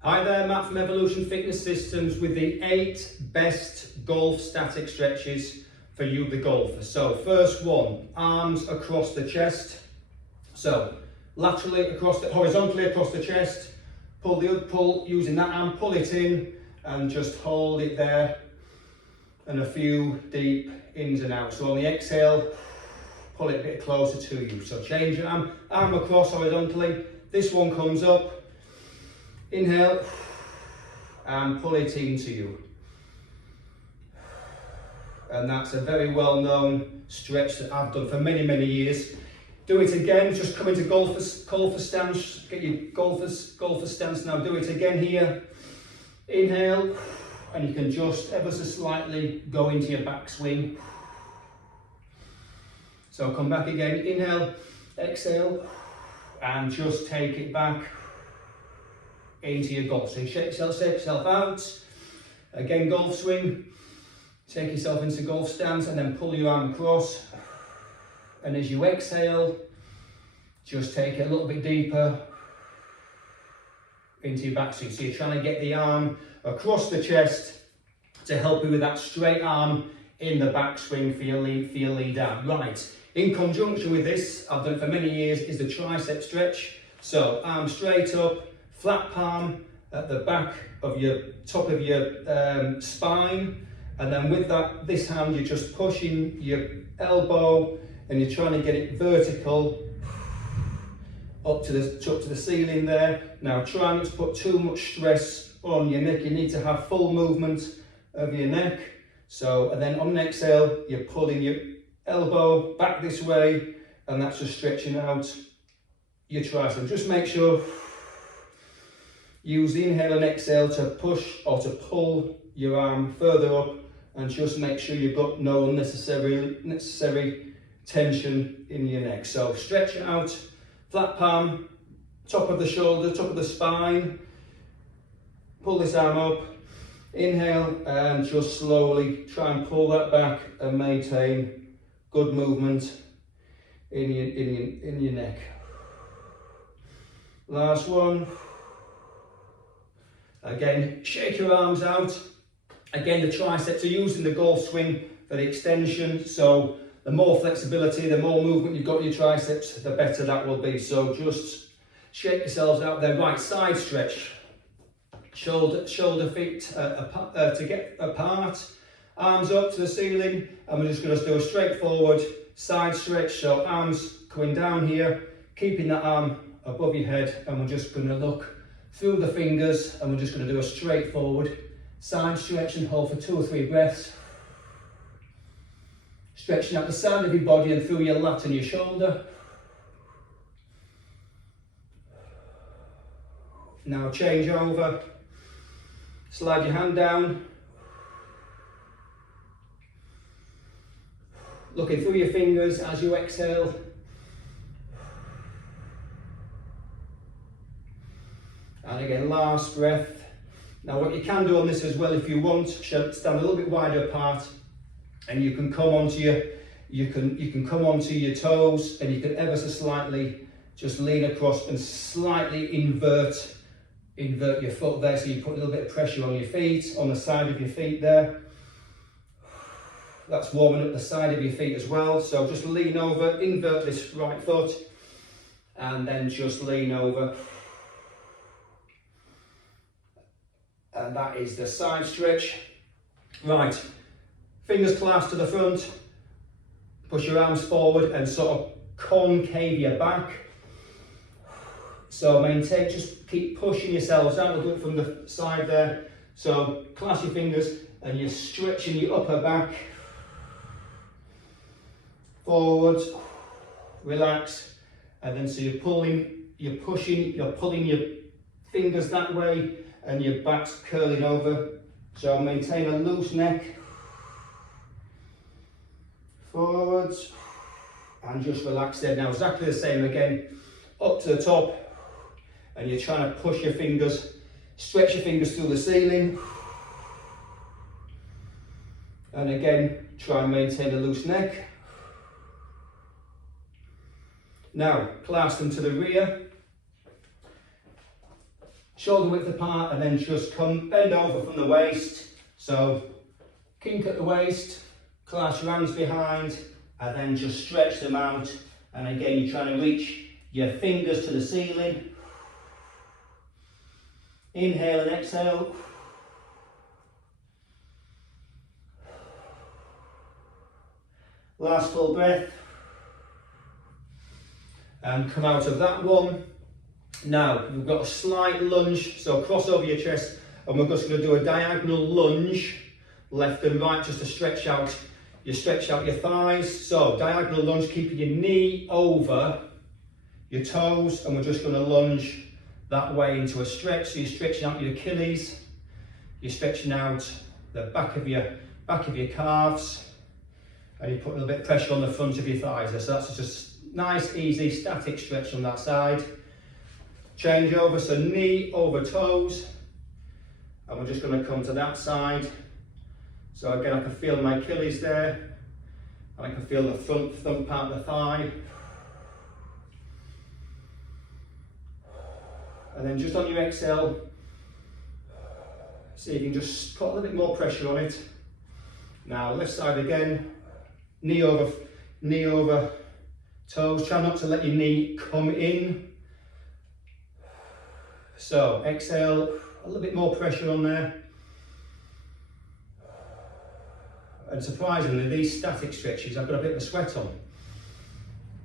Hi there, Matt from Evolution Fitness Systems with the 8 best golf static stretches for you, the golfer. So first one, arms across the chest. So laterally across the, horizontally across the chest, pull using that arm, pull it in and just hold it there, and a few deep ins and outs. So on the exhale, pull it a bit closer to you. So change your arm across horizontally. This one comes up. Inhale and pull it into you. And that's a very well-known stretch that I've done for many years. Do it again, just come into golfer stance, get your golfer stance now. Do it again here. Inhale, and you can just ever so slightly go into your backswing. So come back again, inhale, exhale, and just take it back into your golf swing. Shake yourself out. Again, golf swing. Take yourself into golf stance and then pull your arm across. And as you exhale, just take it a little bit deeper into your backswing. So you're trying to get the arm across the chest to help you with that straight arm in the backswing for your lead arm. Right. In conjunction with this, I've done it for many years, is the tricep stretch. So arm straight up, flat palm at the back of your top of your spine, and then with this hand you're just pushing your elbow and you're trying to get it vertical up to the ceiling there. Now try not to put too much stress on your neck. You need to have full movement of your neck. So, and then on an exhale you're pulling your elbow back this way, and that's just stretching out your tricep. Just make sure use the inhale and exhale to push or to pull your arm further up, and just make sure you've got no unnecessary tension in your neck. So stretch it out, flat palm, top of the shoulder, top of the spine. Pull this arm up, inhale, and just slowly try and pull that back and maintain good movement in your neck. Last one. Again, shake your arms out. Again, the triceps are used in the golf swing for the extension. So the more flexibility, the more movement you've got in your triceps, the better that will be. So just shake yourselves out there. Right, side stretch. Shoulder feet to get apart. Arms up to the ceiling. And we're just going to do a straightforward side stretch. So arms going down here, keeping that arm above your head. And we're just going to look through the fingers, and we're just going to do a straightforward side stretch and hold for 2 or 3 breaths. Stretching out the side of your body and through your lat and your shoulder. Now change over. Slide your hand down. Looking through your fingers as you exhale. And again, last breath. Now what you can do on this as well, if you want, stand a little bit wider apart, and you can come onto your toes, and you can ever so slightly just lean across and slightly invert your foot there, so you put a little bit of pressure on your feet, on the side of your feet there. That's warming up the side of your feet as well. So just lean over, invert this right foot, and then just lean over. And that is the side stretch. Right, fingers clasped to the front, push your arms forward and sort of concave your back. So maintain, just keep pushing yourselves out. We'll do it from the side there. So clasp your fingers and you're stretching your upper back. Forward, relax, and then so you're pulling your fingers that way, and your back's curling over. So maintain a loose neck. Forwards, and just relax there. Now exactly the same again, up to the top, and you're trying to push your fingers, stretch your fingers through the ceiling. And again, try and maintain a loose neck. Now, clasp them to the rear. shoulder width apart, and then just bend over from the waist. So kink at the waist, clasp your hands behind, and then just stretch them out. And again, you're trying to reach your fingers to the ceiling. Inhale and exhale. Last full breath. And come out of that one. Now, we've got a slight lunge, so cross over your chest, and we're just going to do a diagonal lunge, left and right, just to stretch out your thighs. So, diagonal lunge, keeping your knee over your toes, and we're just going to lunge that way into a stretch. So you're stretching out your Achilles, you're stretching out the back of your calves, and you're putting a bit of pressure on the front of your thighs. So that's just nice, easy, static stretch on that side. Change over, so knee over toes, and we're just going to come to that side. So again, I can feel my Achilles there, and I can feel the front part of the thigh. And then just on your exhale, see if you can just put a little bit more pressure on it. Now left side again, knee over toes. Try not to let your knee come in. So exhale, a little bit more pressure on there. And surprisingly, these static stretches, I've got a bit of a sweat on.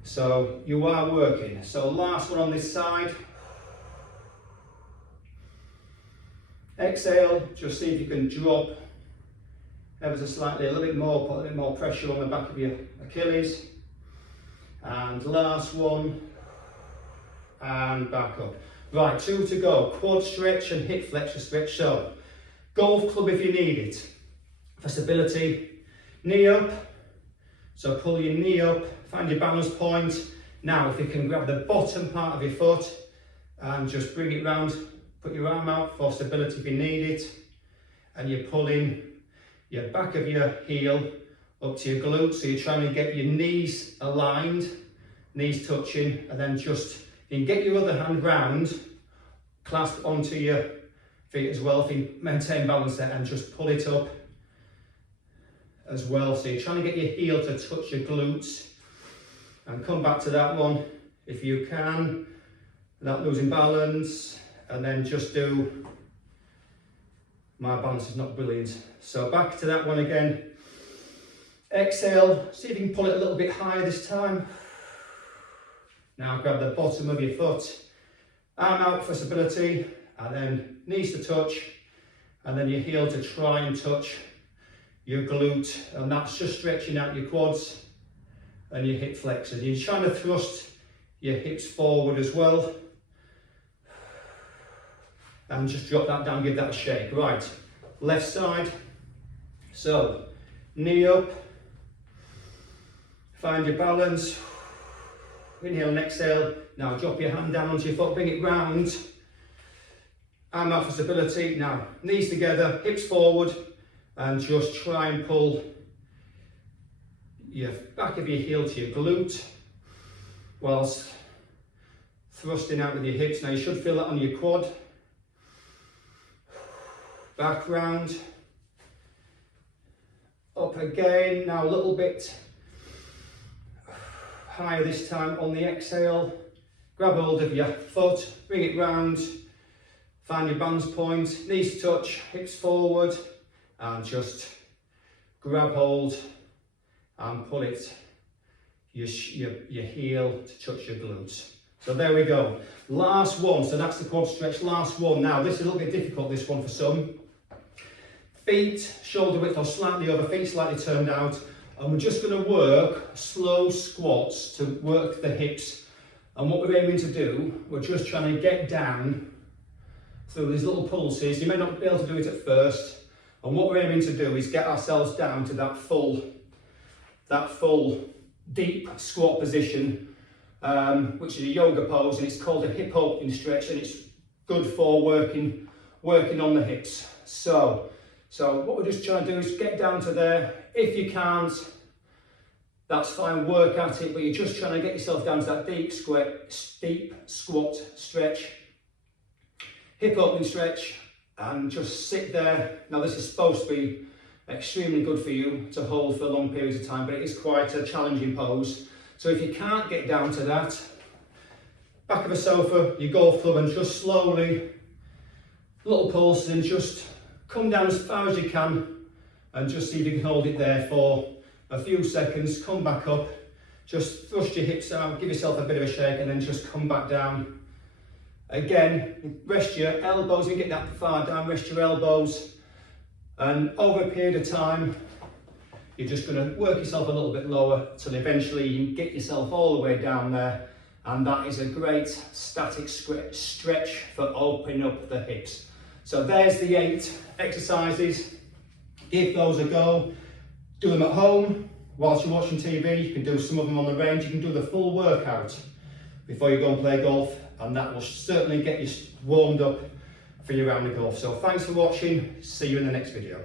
So you are working. So last one on this side. Exhale, just see if you can drop ever so slightly, a little bit more, put a bit more pressure on the back of your Achilles. And last one, and back up. Right, 2 to go. Quad stretch and hip flexor stretch. So, golf club if you need it. For stability, knee up. So pull your knee up, find your balance point. Now, if you can grab the bottom part of your foot and just bring it round, put your arm out for stability if you need it. And you're pulling your back of your heel up to your glutes. So you're trying to get your knees aligned, knees touching, and then just you can get your other hand round, clasp onto your feet as well if you maintain balance there, and just pull it up as well. So you're trying to get your heel to touch your glutes, and come back to that one if you can without losing balance, and then just do, my balance is not brilliant, so back to that one again. Exhale, see if you can pull it a little bit higher this time. Now grab the bottom of your foot, arm out for stability, and then knees to touch, and then your heel to try and touch your glute, and that's just stretching out your quads and your hip flexors. You're trying to thrust your hips forward as well, and just drop that down, give that a shake. Right, left side, so knee up, find your balance. Inhale and exhale. Now drop your hand down onto your foot, bring it round. Arm out for stability. Now knees together, hips forward, and just try and pull your back of your heel to your glute whilst thrusting out with your hips. Now you should feel that on your quad. Back round. Up again. Now a little bit higher this time on the exhale. Grab hold of your foot, bring it round, find your balance point, knees touch, hips forward, and just grab hold and pull it, your heel to touch your glutes. So there we go. Last one, so that's the quad stretch, last one. Now this is a little bit difficult, this one for some. Feet shoulder width or slightly over, feet slightly turned out. And we're just going to work slow squats to work the hips. And what we're aiming to do, we're just trying to get down through these little pulses. You may not be able to do it at first. And what we're aiming to do is get ourselves down to that full deep squat position, which is a yoga pose, and it's called a hip opening stretch, and it's good for working on the hips. So what we're just trying to do is get down to there. If you can't, that's fine, work at it, but you're just trying to get yourself down to that deep squat stretch. hip opening stretch and just sit there. Now this is supposed to be extremely good for you to hold for long periods of time, but it is quite a challenging pose. So if you can't get down to that, back of a sofa, your golf club, and just slowly, little pulses, and just come down as far as you can and just see if you can hold it there for a few seconds. Come back up, just thrust your hips out, give yourself a bit of a shake, and then just come back down. Again, rest your elbows. When you get that far down, rest your elbows, and over a period of time you're just going to work yourself a little bit lower till eventually you can get yourself all the way down there, and that is a great static stretch for opening up the hips. So there's the 8 exercises. Give those a go. Do them at home whilst you're watching TV. You can do some of them on the range. You can do the full workout before you go and play golf, and that will certainly get you warmed up for your round of golf. So thanks for watching. See you in the next video.